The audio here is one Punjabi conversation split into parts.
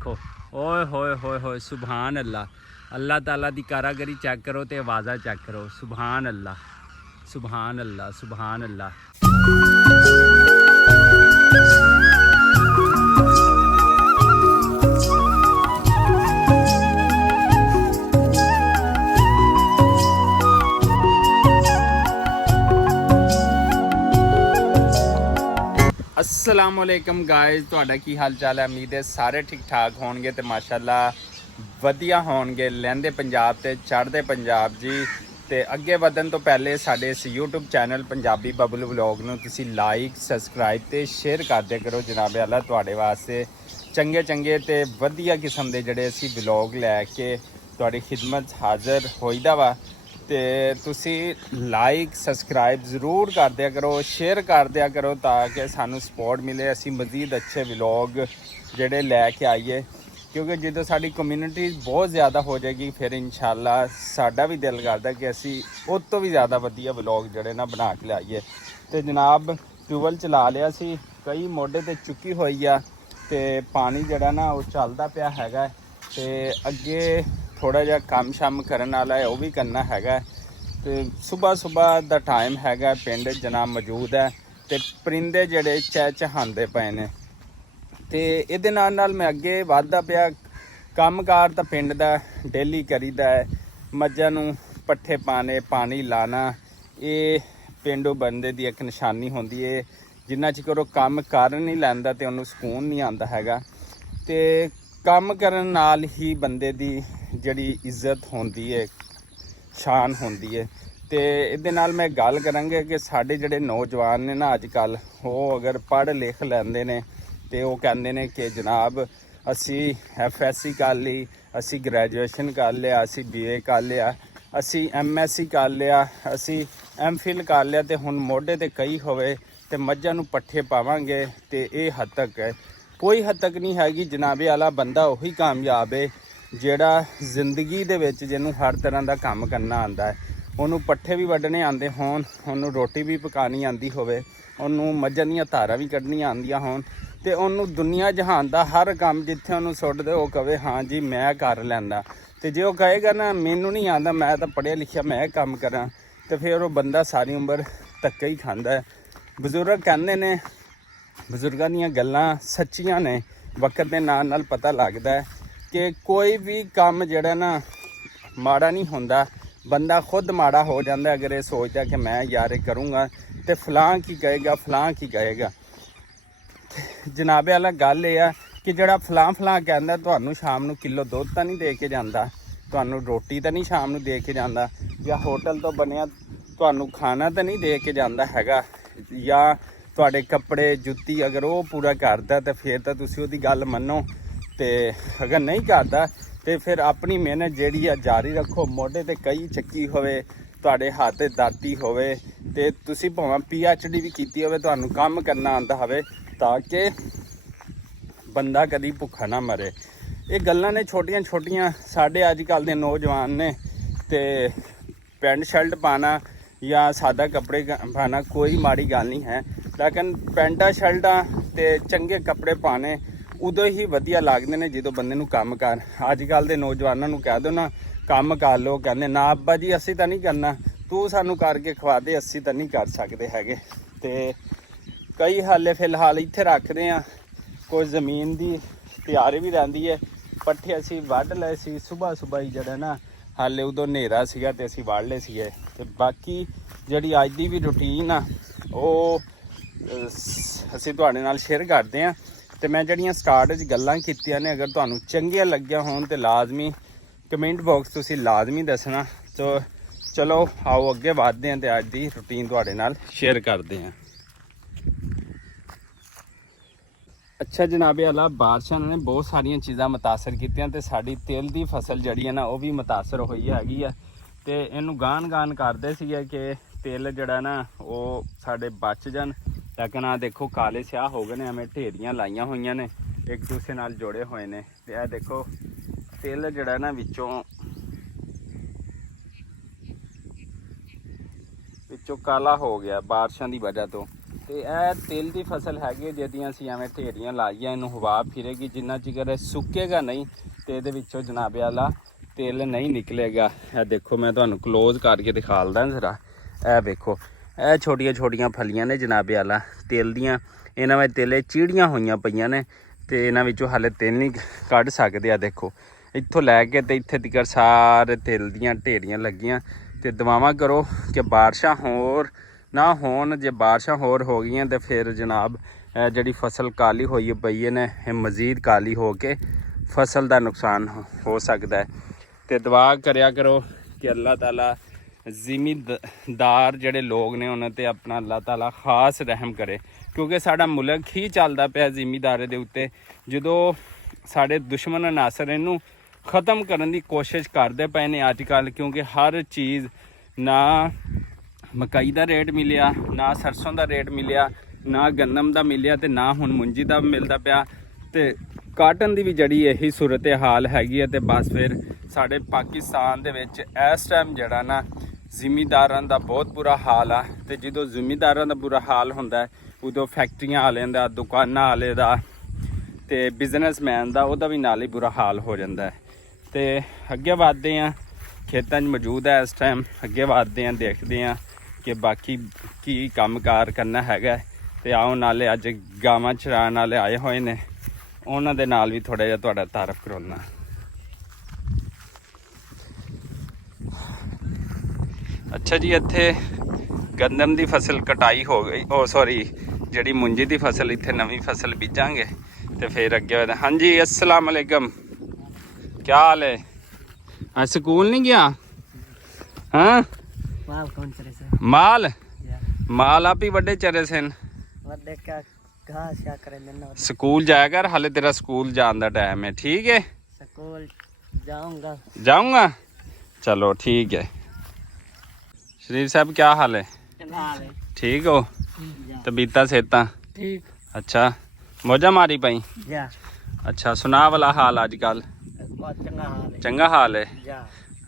देखो ओए होए होए होए सुभान अल्लाह। अल्लाह ताला दी कारागरी चेक करो ते आवाज़ा चेक करो। सुभान अल्लाह सुभान अल्लाह सुभान अल्लाह। अस्सलामुअलैकुम गाइस, ਤੁਹਾਡਾ ਕੀ ਹਾਲ ਚਾਲ ਹੈ? ਉਮੀਦ ਹੈ ਸਾਰੇ ਠੀਕ ਠਾਕ ਹੋਣਗੇ ਤੇ ਮਾਸ਼ਾਅੱਲਾ ਵਧੀਆ ਹੋਣਗੇ। ਲਹਿੰਦੇ ਪੰਜਾਬ ਤੇ ਚੜ੍ਹਦੇ ਪੰਜਾਬ ਜੀ। ਤੇ ਅੱਗੇ ਵਧਣ ਤੋਂ ਪਹਿਲੇ ਸਾਡੇ ਇਸ YouTube channel Punjabi Bablu vlog ਨੂੰ ਤੁਸੀਂ ਲਾਈਕ ਸਬਸਕ੍ਰਾਈਬ ਤੇ ਸ਼ੇਅਰ ਕਰਦੇ ਕਰੋ ਜਨਾਬ ਅੱਲਾ। ਤੁਹਾਡੇ ਵਾਸਤੇ ਚੰਗੇ ਚੰਗੇ ਤੇ ਵਧੀਆ ਕਿਸਮ ਦੇ ਜਿਹੜੇ ਅਸੀਂ ਵਲੌਗ ਲੈ ਕੇ ਤੁਹਾਡੀ ਖਿਦਮਤ ਹਾਜ਼ਰ ਹੋਈਦਾ ਵਾ। ਤੇ ਤੁਸੀਂ ਲਾਈਕ ਸਬਸਕ੍ਰਾਈਬ ਜ਼ਰੂਰ ਕਰ ਦਿਆ ਕਰੋ, ਸ਼ੇਅਰ ਕਰ ਦਿਆ ਕਰੋ ਤਾਂ ਕਿ ਸਾਨੂੰ ਸਪੋਰਟ ਮਿਲੇ, ਅਸੀਂ ਮਜ਼ੀਦ ਅੱਛੇ ਵਲੌਗ ਜਿਹੜੇ ਲੈ ਕੇ ਆਈਏ। ਕਿਉਂਕਿ ਜਦੋਂ ਸਾਡੀ ਕਮਿਊਨਿਟੀ ਬਹੁਤ ਜ਼ਿਆਦਾ ਹੋ ਜਾਏਗੀ ਫਿਰ ਇਨਸ਼ਾਅੱਲਾ ਸਾਡਾ ਵੀ ਦਿਲ ਕਰਦਾ ਕਿ ਅਸੀਂ ਉਸ ਤੋਂ ਵੀ ਜ਼ਿਆਦਾ ਵਧੀਆ ਵਲੌਗ ਜਿਹੜੇ ਨਾ ਬਣਾ ਕੇ ਲਿਆਈਏ। ਤੇ ਜਨਾਬ ਟਿਊਬਵੈੱਲ ਚਲਾ ਲਿਆ ਸੀ, ਕਈ ਮੋਢੇ ਤੇ ਚੁੱਕੀ ਹੋਈ ਆ ਤੇ ਪਾਣੀ ਜਿਹੜਾ ਨਾ ਉਹ ਚੱਲਦਾ ਪਿਆ ਹੈਗਾ। ਤੇ ਅੱਗੇ ਥੋੜਾ ਜਿਹਾ ਕੰਮ ਸ਼ਮ ਕਰਨ ਵਾਲਾ ਹੈ, ਉਹ ਵੀ ਕਰਨਾ ਹੈਗਾ। ਤੇ ਸਵੇਰ ਦਾ ਟਾਈਮ ਹੈਗਾ, ਪਿੰਡ ਜਨਾਬ ਮੌਜੂਦ ਹੈ ਤੇ ਪਰਿੰਦੇ ਜਿਹੜੇ ਚਹਿਚਹਾਉਂਦੇ ਪਏ ਨੇ। ਤੇ ਇਹਦੇ ਨਾਲ ਮੈਂ ਅੱਗੇ ਵੱਧਦਾ ਪਿਆ। ਕੰਮਕਾਰ ਤਾਂ ਪਿੰਡ ਦਾ ਡੇਲੀ ਕਰੀਦਾ ਹੈ। ਮੱਝਾਂ ਨੂੰ ਪੱਠੇ ਪਾਣੇ, ਪਾਣੀ ਲਾਣਾ, ਇਹ ਪਿੰਡੂ ਬੰਦੇ ਦੀ ਇੱਕ ਨਿਸ਼ਾਨੀ ਹੁੰਦੀ ਹੈ। ਜਿੰਨਾ ਚਿਰ ਉਹ ਕੰਮ ਕਰ ਨਹੀਂ ਲੈਂਦਾ ਤੇ ਉਹਨੂੰ ਸਕੂਨ ਨਹੀਂ ਆਉਂਦਾ ਹੈਗਾ। ਤੇ ਕੰਮ ਕਰਨ ਨਾਲ ਹੀ ਬੰਦੇ ਦੀ ਜਿਹੜੀ ਇੱਜ਼ਤ ਹੁੰਦੀ ਹੈ, ਸ਼ਾਨ ਹੁੰਦੀ ਹੈ। ਤੇ ਇਹਦੇ ਨਾਲ ਮੈਂ ਗੱਲ ਕਰਾਂਗੇ ਕਿ ਸਾਡੇ ਜਿਹੜੇ ਨੌਜਵਾਨ ਨੇ ਨਾ ਅੱਜ ਕੱਲ੍ਹ, ਉਹ ਅਗਰ ਪੜ੍ਹ ਲਿਖ ਲੈਂਦੇ ਨੇ ਤੇ ਉਹ ਕਹਿੰਦੇ ਨੇ ਕਿ ਜਨਾਬ ਅਸੀਂ FSC ਕਰ ਲਈ, ਅਸੀਂ ਗ੍ਰੈਜੂਏਸ਼ਨ ਕਰ ਲਿਆ, ਅਸੀਂ BA ਕਰ ਲਿਆ, ਅਸੀਂ MSc ਕਰ ਲਿਆ, ਅਸੀਂ MPhil ਕਰ ਲਿਆ ਤੇ ਹੁਣ ਮੋਢੇ ਤੇ ਕਈ ਹੋਵੇ ਤੇ ਮੱਝਾਂ ਨੂੰ ਪੱਠੇ ਪਾਵਾਂਗੇ। ਤੇ ਇਹ ਹੱਦ ਤੱਕ ਹੈ, ਕੋਈ ਹੱਦ ਤੱਕ ਨਹੀਂ ਹੈਗੀ ਜਨਾਬੇ ਵਾਲਾ। ਬੰਦਾ ਉਹੀ ਕਾਮਯਾਬ ਹੈ ਜਿਹੜਾ ਜ਼ਿੰਦਗੀ ਦੇ ਵਿੱਚ ਜਿਹਨੂੰ ਹਰ ਤਰ੍ਹਾਂ ਦਾ ਕੰਮ ਕਰਨਾ ਆਉਂਦਾ ਹੈ। ਉਹਨੂੰ ਪੱਠੇ ਵੀ ਵੱਢਣੇ ਆਉਂਦੇ ਹੋਣ, ਉਹਨੂੰ ਰੋਟੀ ਵੀ ਪਕਾਉਣੀ ਆਉਂਦੀ ਹੋਵੇ, ਉਹਨੂੰ ਮੱਝਾਂ ਦੀਆਂ ਧਾਰਾਂ ਵੀ ਕੱਢਣੀਆਂ ਆਉਂਦੀਆਂ ਹੋਣ ਤੇ ਉਹਨੂੰ ਦੁਨੀਆ ਜਹਾਨ ਦਾ ਹਰ ਕੰਮ ਜਿੱਥੇ ਉਹਨੂੰ ਸੁੱਟ ਦੇ ਉਹ ਕਵੇ ਹਾਂ ਜੀ ਮੈਂ ਕਰ ਲੈਂਦਾ। ਤੇ ਜੇ ਉਹ ਕਹੇਗਾ ਨਾ ਮੈਨੂੰ ਨਹੀਂ ਆਉਂਦਾ, ਮੈਂ ਤਾਂ ਪੜ੍ਹਿਆ ਲਿਖਿਆ, ਮੈਂ ਇਹ ਕੰਮ ਕਰਾਂ, ਤੇ ਫਿਰ ਉਹ ਬੰਦਾ ਸਾਰੀ ਉਮਰ ਧੱਕੇ ਹੀ ਖਾਂਦਾ ਹੈ। ਬਜ਼ੁਰਗ ਕਹਿੰਦੇ ਨੇ, ਬਜ਼ੁਰਗਾਂ ਦੀਆਂ ਗੱਲਾਂ ਸੱਚੀਆਂ ਨੇ। ਵਕਤ ਦੇ ਨਾਲ ਪਤਾ ਲੱਗਦਾ ਹੈ ਕਿ ਕੋਈ ਵੀ ਕੰਮ ਜਿਹੜਾ ਨਾ ਮਾੜਾ ਨਹੀਂ ਹੁੰਦਾ, ਬੰਦਾ ਖੁਦ ਮਾੜਾ ਹੋ ਜਾਂਦਾ ਅਗਰ ਇਹ ਸੋਚਦਾ ਕਿ ਮੈਂ ਯਾਰ ਇਹ ਕਰੂੰਗਾ ਤੇ ਫਲਾਂ ਕੀ ਕਹੇਗਾ, ਫਲਾਂ ਕੀ ਕਹੇਗਾ। ਜਨਾਬੇ ਵਾਲਾ ਗੱਲ ਇਹ ਆ ਕਿ ਜਿਹੜਾ ਫਲਾਂ ਕਹਿੰਦਾ ਤੁਹਾਨੂੰ ਸ਼ਾਮ ਨੂੰ ਕਿਲੋ ਦੁੱਧ ਤਾਂ ਨਹੀਂ ਦੇ ਕੇ ਜਾਂਦਾ, ਤੁਹਾਨੂੰ ਰੋਟੀ ਤਾਂ ਨਹੀਂ ਸ਼ਾਮ ਨੂੰ ਦੇ ਕੇ ਜਾਂਦਾ, ਜਾਂ ਹੋਟਲ ਤੋਂ ਬਣਿਆ ਤੁਹਾਨੂੰ ਖਾਣਾ ਤਾਂ ਨਹੀਂ ਦੇ ਕੇ ਜਾਂਦਾ ਹੈਗਾ, ਜਾਂ ਤੁਹਾਡੇ ਕੱਪੜੇ ਜੁੱਤੀ ਅਗਰ ਉਹ ਪੂਰਾ ਕਰਦਾ ਤਾਂ ਫਿਰ ਤਾਂ ਤੁਸੀਂ ਉਹਦੀ ਗੱਲ ਮੰਨੋ। ਤੇ ਅਗਰ ਨਹੀਂ ਕਰਦਾ ਤੇ ਫਿਰ ਆਪਣੀ ਮਿਹਨਤ ਜਿਹੜੀ ਆ ਜਾਰੀ ਰੱਖੋ। ਮੋਢੇ ਤੇ ਕਈ ਚੱਕੀ ਹੋਵੇ, ਤੁਹਾਡੇ ਹੱਥ ਤੇ ਦਾਤੀ ਹੋਵੇ ਤੇ ਤੁਸੀਂ ਭਾਵੇਂ PhD ਵੀ ਕੀਤੀ ਹੋਵੇ, ਤੁਹਾਨੂੰ ਕੰਮ ਕਰਨਾ ਆਉਂਦਾ ਹੋਵੇ ਤਾਂ ਕਿ ਬੰਦਾ ਕਦੀ ਭੁੱਖਾ ਨਾ ਮਰੇ। ਇਹ ਗੱਲਾਂ ਨੇ ਛੋਟੀਆਂ ਛੋਟੀਆਂ। ਸਾਡੇ ਅੱਜ ਕੱਲ੍ਹ ਦੇ ਨੌਜਵਾਨ ਨੇ ਤੇ ਪੈਂਟ ਸ਼ਰਟ ਪਾਉਣਾ ਜਾਂ ਸਾਦਾ ਕੱਪੜੇ ਪਾਉਣਾ ਕੋਈ ਮਾੜੀ ਗੱਲ ਨਹੀਂ ਹੈ, ਲੇਕਿਨ ਪੈਂਟਾਂ ਸ਼ਰਟਾਂ ਤੇ ਚੰਗੇ ਕੱਪੜੇ ਪਾਉਣੇ ਉਦੋਂ ਹੀ ਵਧੀਆ ਲੱਗਦੇ ਨੇ ਜਦੋਂ ਬੰਦੇ ਨੂੰ ਕੰਮ ਕਰ। ਅੱਜ ਕੱਲ੍ਹ ਦੇ ਨੌਜਵਾਨਾਂ ਨੂੰ ਕਹਿ ਦਿਓ ਨਾ ਕੰਮ ਕਰ ਲਓ, ਕਹਿੰਦੇ ਨਾ ਅੱਬਾ ਜੀ ਅਸੀਂ ਤਾਂ ਨਹੀਂ ਕਰਨਾ, ਤੂੰ ਸਾਨੂੰ ਕਰਕੇ ਖਵਾ ਦੇ, ਅਸੀਂ ਤਾਂ ਨਹੀਂ ਕਰ ਸਕਦੇ ਹੈਗੇ। ਤੇ ਕਈ ਹਾਲੇ ਫਿਲਹਾਲ ਇੱਥੇ ਰੱਖਦੇ ਆ, ਕੋਈ ਜ਼ਮੀਨ ਦੀ ਤਿਆਰੀ ਵੀ ਰਹਿੰਦੀ ਹੈ। ਪੱਠੇ ਅਸੀਂ ਵੱਢ ਲਏ ਸੀ ਸੁਬਾਹ ਹੀ ਜਿਹੜਾ ਨਾ, ਹਾਲੇ ਉਦੋਂ ਹਨੇਰਾ ਸੀਗਾ ਤੇ ਅਸੀਂ ਵੱਢ ਲਏ ਸੀਗੇ। ਤੇ ਬਾਕੀ ਜਿਹੜੀ ਅੱਜ ਦੀ ਵੀ ਰੂਟੀਨ ਆ ਉਹ ਅਸੀਂ ਤੁਹਾਡੇ ਨਾਲ ਸ਼ੇਅਰ ਕਰਦੇ ਹਾਂ। ਤੇ ਮੈਂ ਜਿਹੜੀਆਂ ਸਟਾਰਟ 'ਚ ਗੱਲਾਂ ਕੀਤੀਆਂ ਨੇ, ਅਗਰ ਤੁਹਾਨੂੰ ਚੰਗੀਆਂ ਲੱਗੀਆਂ ਹੋਣ ਤੇ ਲਾਜ਼ਮੀ ਕਮੈਂਟ ਬਾਕਸ ਤੁਸੀਂ ਲਾਜ਼ਮੀ ਦੱਸਣਾ। ਤੋ ਚਲੋ ਆਓ ਅੱਗੇ ਵਧਦੇ ਹਾਂ ਤੇ ਅੱਜ ਦੀ ਰੂਟੀਨ ਤੁਹਾਡੇ ਨਾਲ ਸ਼ੇਅਰ ਕਰਦੇ ਹਾਂ। ਅੱਛਾ ਜਨਾਬੇ ਅੱਲਾ, ਬਾਰਿਸ਼ਾਂ ਨੇ ਬਹੁਤ ਸਾਰੀਆਂ ਚੀਜ਼ਾਂ ਮੁਤਾਸਰ ਕੀਤੀਆਂ ਤੇ ਸਾਡੀ ਤਿਲ ਦੀ ਫਸਲ ਜਿਹੜੀ ਹੈ ਨਾ ਉਹ ਵੀ ਮੁਤਾਸਰ ਹੋਈ ਹੈਗੀ ਆ। ਤੇ ਇਹਨੂੰ ਗਾਨ ਕਰਦੇ ਸੀਗੇ ਕਿ ਤਿਲ ਜਿਹੜਾ ਨਾ ਉਹ ਸਾਡੇ ਬਚ ਜਾਣ, ਲੇਕਿਨ ਆਹ ਦੇਖੋ ਕਾਲੇ ਸਿਆਹ ਹੋ ਗਏ ਨੇ, ਐਵੇਂ ਢੇਰੀਆਂ ਲਾਈਆਂ ਹੋਈਆਂ ਨੇ, ਇੱਕ ਦੂਸਰੇ ਨਾਲ ਜੁੜੇ ਹੋਏ ਨੇ। ਤੇ ਇਹ ਦੇਖੋ ਤਿਲ ਜਿਹੜਾ ਨਾ ਵਿੱਚੋਂ ਕਾਲਾ ਹੋ ਗਿਆ ਬਾਰਿਸ਼ਾਂ ਦੀ ਵਜ੍ਹਾ ਤੋਂ। ਤੇ ਇਹ ਤਿਲ ਦੀ ਫਸਲ ਹੈਗੀ ਜਿਹਦੀਆਂ ਅਸੀਂ ਐਵੇਂ ਢੇਰੀਆਂ ਲਾਈਆਂ, ਇਹਨੂੰ ਹਵਾ ਫਿਰੇਗੀ, ਜਿੰਨਾ ਚਿਰ ਸੁੱਕੇਗਾ ਨਹੀਂ ਤੇ ਇਹਦੇ ਵਿੱਚੋਂ ਜਨਾਬ ਵਾਲਾ ਤਿਲ ਨਹੀਂ ਨਿਕਲੇਗਾ। ਇਹ ਦੇਖੋ ਮੈਂ ਤੁਹਾਨੂੰ ਕਲੋਜ਼ ਕਰਕੇ ਦਿਖਾਲਦਾ ਜ਼ਰਾ। ਇਹ ਵੇਖੋ ਇਹ ਛੋਟੀਆਂ ਛੋਟੀਆਂ ਫਲੀਆਂ ਨੇ ਜਨਾਬ ਵਾਲਾ ਤਿਲ ਦੀਆਂ, ਇਹਨਾਂ ਵਿੱਚ ਤਿਲ ਚੀੜੀਆਂ ਹੋਈਆਂ ਪਈਆਂ ਨੇ ਤੇ ਇਹਨਾਂ ਵਿੱਚੋਂ ਹਾਲੇ ਤਿਲ ਨਹੀਂ ਕੱਢ ਸਕਦੇ। ਆ ਦੇਖੋ ਇੱਥੋਂ ਲੈ ਕੇ ਤੇ ਇੱਥੇ ਤੱਕ ਸਾਰੇ ਤਿਲ ਦੀਆਂ ਢੇਰੀਆਂ ਲੱਗੀਆਂ। ਤੇ ਦੁਆਵਾਂ ਕਰੋ ਕਿ ਬਾਰਿਸ਼ਾਂ ਹੋਰ ਨਾ ਹੋਣ, ਜੇ ਬਾਰਿਸ਼ਾਂ ਹੋਰ ਹੋ ਗਈਆਂ ਤੇ ਫਿਰ ਜਨਾਬ ਜਿਹੜੀ ਫਸਲ ਕਾਲੀ ਹੋਈ ਪਈ ਨੇ ਇਹ ਮਜ਼ੀਦ ਕਾਲੀ ਹੋ ਕੇ ਫਸਲ ਦਾ ਨੁਕਸਾਨ ਹੋ ਸਕਦਾ ਹੈ। ਤੇ ਦੁਆ ਕਰਿਆ ਕਰੋ ਕਿ ਅੱਲਾਹ ਤਾਲਾ ਜ਼ਿਮੀਂਦਾਰ ਜਿਹੜੇ ਲੋਕ ਨੇ ਉਹਨਾਂ ਤੇ ਆਪਣਾ ਅੱਲਾਹ ਤਾਲਾ ਖਾਸ ਰਹਿਮ ਕਰੇ, ਕਿਉਂਕਿ ਸਾਡਾ ਮੁਲਕ ਹੀ ਚੱਲਦਾ ਪਿਆ ਜ਼ਿਮੀਂਦਾਰੇ ਦੇ ਉੱਤੇ। ਜਦੋਂ ਸਾਡੇ ਦੁਸ਼ਮਣ ਅਨਾਸਰ ਇਹਨੂੰ ਖ਼ਤਮ ਕਰਨ ਦੀ ਕੋਸ਼ਿਸ਼ ਕਰਦੇ ਪਏ ਨੇ ਅੱਜ ਕੱਲ੍ਹ, ਕਿਉਂਕਿ ਹਰ ਚੀਜ਼ ਨਾ ਮਕਈ ਦਾ ਰੇਟ ਮਿਲਿਆ, ਨਾ ਸਰਸੋਂ ਦਾ ਰੇਟ ਮਿਲਿਆ, ਨਾ ਗੰਦਮ ਦਾ ਮਿਲਿਆ ਤੇ ਨਾ ਹੁਣ ਮੁੰਜੀ ਦਾ ਮਿਲਦਾ ਪਿਆ ਤੇ ਕਾਟਨ ਦੀ ਵੀ ਜਿਹੜੀ ਇਹੀ ਸੂਰਤ ਹਾਲ ਹੈਗੀ ਹੈ। ਤੇ ਬਸ ਫਿਰ ਸਾਡੇ ਪਾਕਿਸਤਾਨ ਦੇ ਵਿੱਚ ਇਸ ਟਾਈਮ ਜਿਹੜਾ ਨਾ ਜ਼ਿਮੀਂਦਾਰਾਂ ਦਾ ਬਹੁਤ ਬੁਰਾ ਹਾਲ ਆ। ਤੇ ਜਦੋਂ ਜ਼ਿਮੀਂਦਾਰਾਂ ਦਾ ਬੁਰਾ ਹਾਲ ਹੁੰਦਾ ਉਦੋਂ ਫੈਕਟਰੀਆਂ ਵਾਲਿਆਂ ਦਾ, ਦੁਕਾਨਾਂ ਵਾਲੇ ਦਾ ਤੇ ਬਿਜ਼ਨਸਮੈਨ ਦਾ ਉਹਦਾ ਵੀ ਨਾਲ ਹੀ ਬੁਰਾ ਹਾਲ ਹੋ ਜਾਂਦਾ ਹੈ। ਤੇ ਅੱਗੇ ਵਧਦੇ ਹਾਂ, ਖੇਤਾਂ 'ਚ ਮੌਜੂਦ ਹੈ ਇਸ ਟਾਈਮ, ਅੱਗੇ ਵਧਦੇ ਹਾਂ, ਦੇਖਦੇ ਹਾਂ ਕਿ ਬਾਕੀ ਕੀ ਕੰਮਕਾਰ ਕਰਨਾ ਹੈਗਾ। ਤੇ ਆਓ ਨਾਲੇ ਅੱਜ ਗਾਵਾਂ ਚਰਾਉਣ ਵਾਲੇ ਆਏ ਹੋਏ ਨੇ, ਉਹਨਾਂ ਦੇ ਨਾਲ ਵੀ ਥੋੜ੍ਹਾ ਜਿਹਾ ਤੁਹਾਡਾ ਤਾਰਫ ਕਰਾਉਣਾ। ਅੱਛਾ ਜੀ, ਇੱਥੇ ਗੰਦਮ ਦੀ ਫਸਲ ਕਟਾਈ ਹੋ ਗਈ, ਉਹ ਸੌਰੀ ਜਿਹੜੀ ਮੁੰਜੀ ਦੀ ਫਸਲ, ਇੱਥੇ ਨਵੀਂ ਫਸਲ ਬੀਜਾਂਗੇ ਤੇ ਫਿਰ ਅੱਗੇ ਵਧਦੇ। ਹਾਂਜੀ अस्सलाम वालेकुम, क्या हाल है? आज स्कूल नहीं गया? हाँ माल कौन चरे से? माल माल आप ही बड़े चरे से वड्डे क्या घास क्या करे देना। स्कूल जाया कर, हाले तेरा स्कूल जाने का टाइम है, ठीक है? स्कूल जाऊंगा। जाऊंगा, चलो ठीक है। शरीफ साहब क्या हाल है? ठीक हो? तबीयत सेहत ठीक। अच्छा, मौजा मारी पई? जा। अच्छा, सुना वाला हाल अजकल? चंगा हाल है। चंगा हाल है। जा।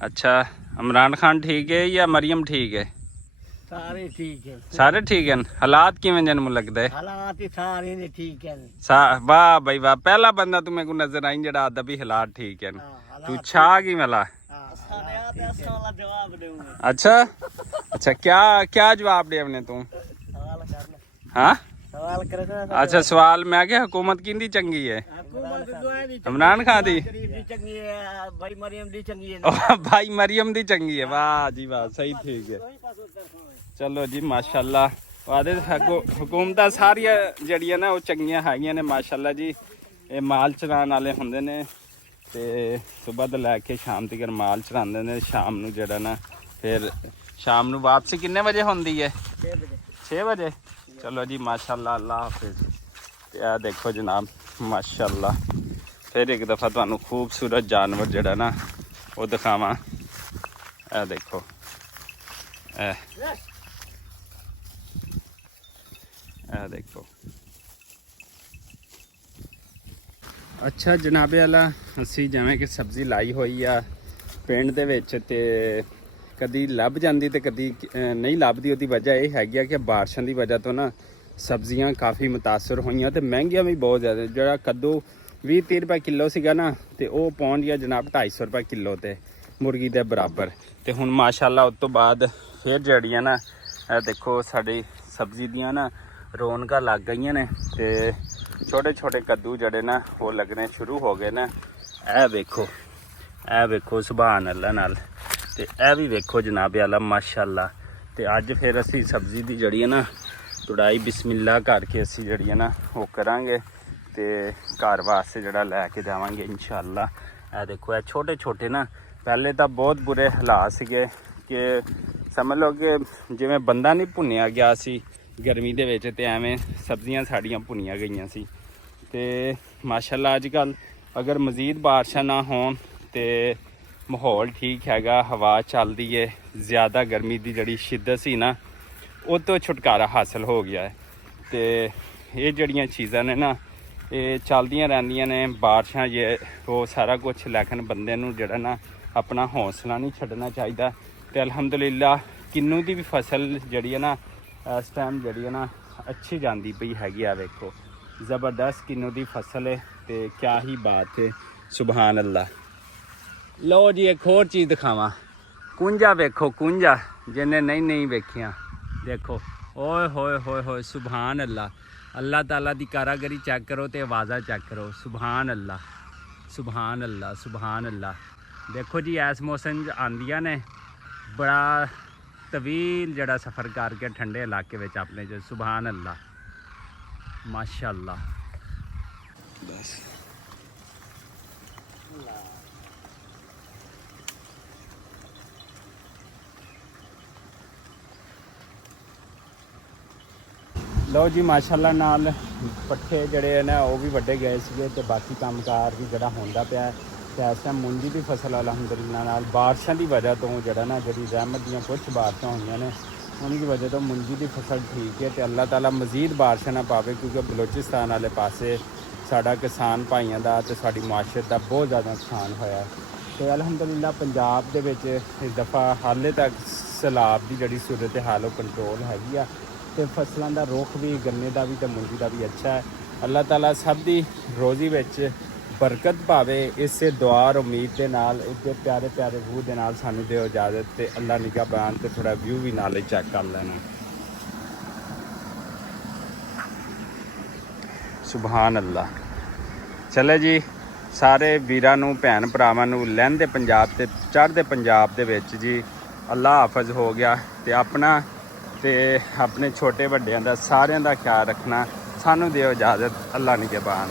अच्छा, इमरान खान ठीक है या मरियम ठीक है? सारे ठीक है। सारे ठीक हैं। हालात किवें जन्म लगदा है? हालात ही सारे ने ठीक है। वाह भाई वाह, पहला बंदा तू मेरे को नजर आई जेड़ा आदा भी हालात ठीक हैं। तू छा की मिला? सारे आते वाला जवाब दूंगा। अच्छा अच्छा, क्या क्या जवाब दे अपने तू? सवाल करना। हाँ सवाल करे ना। अच्छा सवाल मैं क्या हुकूमत किंदी चंगी है? इमरान खान दी चंगी है, भाई मरियम दी चंगी है। भाई मरियम दी चंगी है। वाह जी वाह, सही ठीक है। चलो जी माशाल्लाह, वादे हुकूमतां सारियां जड़ियां ना वो चंगियां हैगियां ने माशाल्लाह जी। ये माल चरान वाले हुंदे ने ते सुबह तो लैके शाम तक माल चरांदे ने, शाम नू जेड़ा ना फिर शाम नू वापसी किन्ने बजे हुंदी है? 6 बजे। चलो जी माशाल्लाह, अल्लाह हाफिज। ते आ देखो जनाब माशाल्लाह, फिर एक दफ़ा तुहानू खूबसूरत जानवर जड़ा ना वो दिखावां। ए देखो ए देखो। अच्छा जनाबे वाला, ਅਸੀਂ ਜਿਵੇਂ ਕਿ ਸਬਜ਼ੀ ਲਾਈ ਹੋਈ ਆ ਪਿੰਡ ਦੇ ਵਿੱਚ ਤੇ ਕਦੀ ਲੱਭ ਜਾਂਦੀ ਤੇ ਕਦੀ ਨਹੀਂ ਲੱਭਦੀ। ਉਹਦੀ ਵਜ੍ਹਾ ਇਹ ਹੈਗੀ ਆ ਕਿ ਬਾਰਿਸ਼ਾਂ ਦੀ ਵਜ੍ਹਾ ਤੋਂ ਨਾ ਸਬਜ਼ੀਆਂ ਕਾਫੀ ਮੁਤਾਸਰ ਹੋਈਆਂ ਤੇ ਮਹਿੰਗੀਆਂ ਵੀ ਬਹੁਤ ਜ਼ਿਆਦਾ। ਜਿਹੜਾ ਕੱਦੂ 20-30 ਰੁਪਏ ਕਿਲੋ ਸੀਗਾ ਨਾ ਤੇ ਉਹ ਪਹੁੰਚ ਗਿਆ ਜਨਾਬ 250 ਰੁਪਏ ਕਿਲੋ ਤੇ ਮੁਰਗੀ ਦੇ ਬਰਾਬਰ। ਤੇ ਹੁਣ ਮਾਸ਼ਾਅੱਲਾ ਉਸ ਤੋਂ ਬਾਅਦ ਫਿਰ ਜਿਹੜੀਆਂ ਨਾ ਇਹ ਦੇਖੋ ਸਾਡੀ ਸਬਜ਼ੀ ਦੀਆਂ ਨਾ ਰੌਣਕਾਂ ਲੱਗ ਗਈਆਂ ਨੇ ਤੇ ਛੋਟੇ ਛੋਟੇ ਕੱਦੂ ਜਿਹੜੇ ਨਾ ਉਹ ਲੱਗਣੇ ਸ਼ੁਰੂ ਹੋ ਗਏ ਨੇ। ਇਹ ਵੇਖੋ ਸੁਭਾਨ ਅੱਲਾ ਨਾਲ। ਤੇ ਇਹ ਵੀ ਵੇਖੋ ਜਨਾਬ ਆਲਾ ਮਾਸ਼ਾਅੱਲਾ। ਤੇ ਅੱਜ ਫਿਰ ਅਸੀਂ ਸਬਜ਼ੀ ਦੀ ਜਿਹੜੀ ਹੈ ਨਾ ਤੁੜਾਈ ਬਿਸਮਿਲ੍ਲਾ ਕਰਕੇ ਅਸੀਂ ਜਿਹੜੀ ਹੈ ਨਾ ਉਹ ਕਰਾਂਗੇ ਤੇ ਘਰ ਵਾਸਤੇ ਜਿਹੜਾ ਲੈ ਕੇ ਜਾਵਾਂਗੇ ਇਨਸ਼ਾਅੱਲਾ। ਇਹ ਦੇਖੋ ਇਹ ਛੋਟੇ ਛੋਟੇ ਨਾ ਪਹਿਲੇ ਤਾਂ ਬਹੁਤ ਬੁਰੇ ਹਾਲਾਤ ਸੀਗੇ ਕਿ ਸਮਝ ਲਓ ਕਿ ਜਿਵੇਂ ਬੰਦਾ ਨਹੀਂ ਭੁੰਨਿਆ ਗਿਆ ਸੀ ਗਰਮੀ ਦੇ ਵਿੱਚ ਤੇ ਐਵੇਂ ਸਬਜ਼ੀਆਂ ਸਾਡੀਆਂ ਭੁੰਨੀਆਂ ਗਈਆਂ ਸੀ। ਤੇ ਮਾਸ਼ਾਅੱਲਾ ਅੱਜ ਕੱਲ੍ਹ ਅਗਰ ਮਜ਼ੀਦ ਬਾਰਿਸ਼ਾਂ ਨਾ ਹੋਣ ਤੇ ਮਾਹੌਲ ਠੀਕ ਹੈਗਾ, ਹਵਾ ਚੱਲਦੀ ਹੈ, ਜ਼ਿਆਦਾ ਗਰਮੀ ਦੀ ਜਿਹੜੀ ਸ਼ਿੱਦਤ ਸੀ ਨਾ ਉਹ ਤੋਂ ਛੁਟਕਾਰਾ ਹਾਸਲ ਹੋ ਗਿਆ ਹੈ। ਤੇ ਇਹ ਜਿਹੜੀਆਂ ਚੀਜ਼ਾਂ ਨੇ ਨਾ ਇਹ ਚੱਲਦੀਆਂ ਰਹਿੰਦੀਆਂ ਨੇ, ਬਾਰਿਸ਼ਾਂ ਇਹ ਉਹ ਸਾਰਾ ਕੁਝ, ਲੇਕਿਨ ਬੰਦੇ ਨੂੰ ਜਿਹੜਾ ਨਾ ਆਪਣਾ ਹੌਸਲਾ ਨਹੀਂ ਛੱਡਣਾ ਚਾਹੀਦਾ। ਤੇ ਅਲਹਮਦੁਲਿਲਾ ਕਿੰਨੂ ਦੀ ਵੀ ਫਸਲ ਜਿਹੜੀ ਹੈ ਨਾ ਇਸ ਟਾਈਮ ਜਿਹੜੀ ਹੈ ਨਾ ਅੱਛੀ ਜਾਂਦੀ ਪਈ ਹੈਗੀ ਆ। ਵੇਖੋ ਜ਼ਬਰਦਸਤ ਕਿੰਨੂ ਦੀ ਫਸਲ ਹੈ ਤੇ ਕਿਆ ਹੀ ਬਾਤ ਹੈ, ਸੁਭਾਨ ਅੱਲਾ। ਲਓ ਜੀ ਇੱਕ ਹੋਰ ਚੀਜ਼ ਦਿਖਾਵਾਂ, ਕੁੰਜਾ ਵੇਖੋ, ਕੁੰਜਾ ਜਿਹਨੇ ਨਹੀਂ ਵੇਖਿਆ ਦੇਖੋ, ਓਏ ਹੋਏ ਹੋਏ ਹੋਏ, ਸੁਭਾਨ ਅੱਲਾ। ਅੱਲਾਹ ਤਾਲਾ ਦੀ ਕਾਰਾਗਰੀ ਚੈੱਕ ਕਰੋ ਤੇ ਆਵਾਜ਼ਾਂ ਚੈੱਕ ਕਰੋ, ਸੁਭਾਨ ਅੱਲਾ, ਸੁਭਾਨ ਅੱਲਾ, ਸੁਭਾਨ ਅੱਲਾ। ਦੇਖੋ ਜੀ ਇਸ ਮੌਸਮ 'ਚ ਆਉਂਦੀਆਂ ਨੇ, ਬੜਾ ਤਵੀਲ ਜਿਹੜਾ ਸਫ਼ਰ ਕਰਕੇ ਠੰਡੇ ਇਲਾਕੇ ਵਿੱਚ ਆਪਣੇ 'ਚ, ਸੁਭਾਨ ਅੱਲਾ, ਮਾਸ਼ਾਅੱਲਾ। ਬਸ ਲਓ ਜੀ ਮਾਸ਼ਾਅੱਲਾ, ਨਾਲ ਪੱਠੇ ਜਿਹੜੇ ਨੇ ਉਹ ਵੀ ਵੱਡੇ ਗਏ ਸੀਗੇ ਤੇ ਬਾਕੀ ਕੰਮਕਾਰ ਵੀ ਜਿਹੜਾ ਹੁੰਦਾ ਪਿਆ। ਤੇ ਇਸ ਟਾਈਮ ਮੂੰਗੀ ਦੀ ਫਸਲ ਅਲਹਮਦੁਲਿਲਾ ਨਾਲ ਬਾਰਿਸ਼ਾਂ ਦੀ ਵਜ੍ਹਾ ਤੋਂ ਜਿਹੜਾ ਨਾ, ਜਿਹੜੀ ਰਹਿਮਤ ਦੀਆਂ ਕੁਛ ਬਾਰਿਸ਼ਾਂ ਹੋਈਆਂ ਨੇ ਉਹਨਾਂ ਦੀ ਵਜ੍ਹਾ ਤੋਂ ਮੂੰਗੀ ਦੀ ਫਸਲ ਠੀਕ ਹੈ। ਤੇ ਅੱਲਾਹ ਤਾਲਾ ਮਜ਼ੀਦ ਬਾਰਿਸ਼ਾਂ ਨਾ ਪਾਵੇ, ਕਿਉਂਕਿ ਬਲੋਚਿਸਤਾਨ ਵਾਲੇ ਪਾਸੇ ਸਾਡਾ ਕਿਸਾਨ ਭਾਈਆਂ ਦਾ ਤੇ ਸਾਡੀ ਮੁਆਸ਼ਰਤ ਦਾ ਬਹੁਤ ਜ਼ਿਆਦਾ ਨੁਕਸਾਨ ਹੋਇਆ। ਤੇ ਅਲਹਮਦੁਲਿਲਾ ਪੰਜਾਬ ਦੇ ਵਿੱਚ ਇਸ ਦਫਾ ਹਾਲੇ ਤੱਕ ਸੈਲਾਬ ਦੀ ਜਿਹੜੀ ਸੂਰਤ ਹਾਲ ਉਹ ਕੰਟਰੋਲ ਹੈਗੀ ਆ ਤੇ ਫਸਲਾਂ ਦਾ ਰੁੱਖ ਵੀ, ਗੰਨੇ ਦਾ ਵੀ ਤੇ ਮੂੰਗੀ ਦਾ ਵੀ ਅੱਛਾ ਹੈ। ਅੱਲਾਹ ਤਾਲਾ ਸਭ ਦੀ ਰੋਜ਼ੀ ਵਿੱਚ ਬਰਕਤ ਪਾਵੇ। ਇਸੇ ਦੁਆ ਔਰ ਉਮੀਦ ਦੇ ਨਾਲ, ਇੱਦੇ ਪਿਆਰੇ ਪਿਆਰੇ ਰੂਹ ਦੇ ਨਾਲ ਸਾਨੂੰ ਦਿਓ ਇਜਾਜ਼ਤ। ਤੇ ਅੱਲਾਹ ਨਿਗਾਹਬਾਨ ਤੇ ਥੋੜਾ ਵਿਊ ਵੀ ਨਾਲ ਹੀ ਚੈੱਕ ਕਰ ਲੈਣਾ, ਸੁਭਾਨ ਅੱਲਾ। ਚਲੇ ਜੀ, ਸਾਰੇ ਵੀਰਾਂ ਨੂੰ, ਭੈਣ ਭਰਾਵਾਂ ਨੂੰ ਲਹਿੰਦੇ ਪੰਜਾਬ ਤੇ ਚੜ੍ਹਦੇ ਪੰਜਾਬ ਦੇ ਵਿੱਚ ਜੀ ਅੱਲਾਹ ਹਾਫਿਜ਼ ਹੋ ਗਿਆ। ਤੇ ਆਪਣਾ ਤੇ ਆਪਣੇ ਛੋਟੇ ਵੱਡਿਆਂ ਦਾ ਸਾਰਿਆਂ ਦਾ ਖਿਆਲ ਰੱਖਣਾ। ਸਾਨੂੰ ਦਿਓ ਇਜਾਜ਼ਤ, ਅੱਲਾਹ ਨਿਗਹਬਾਨ।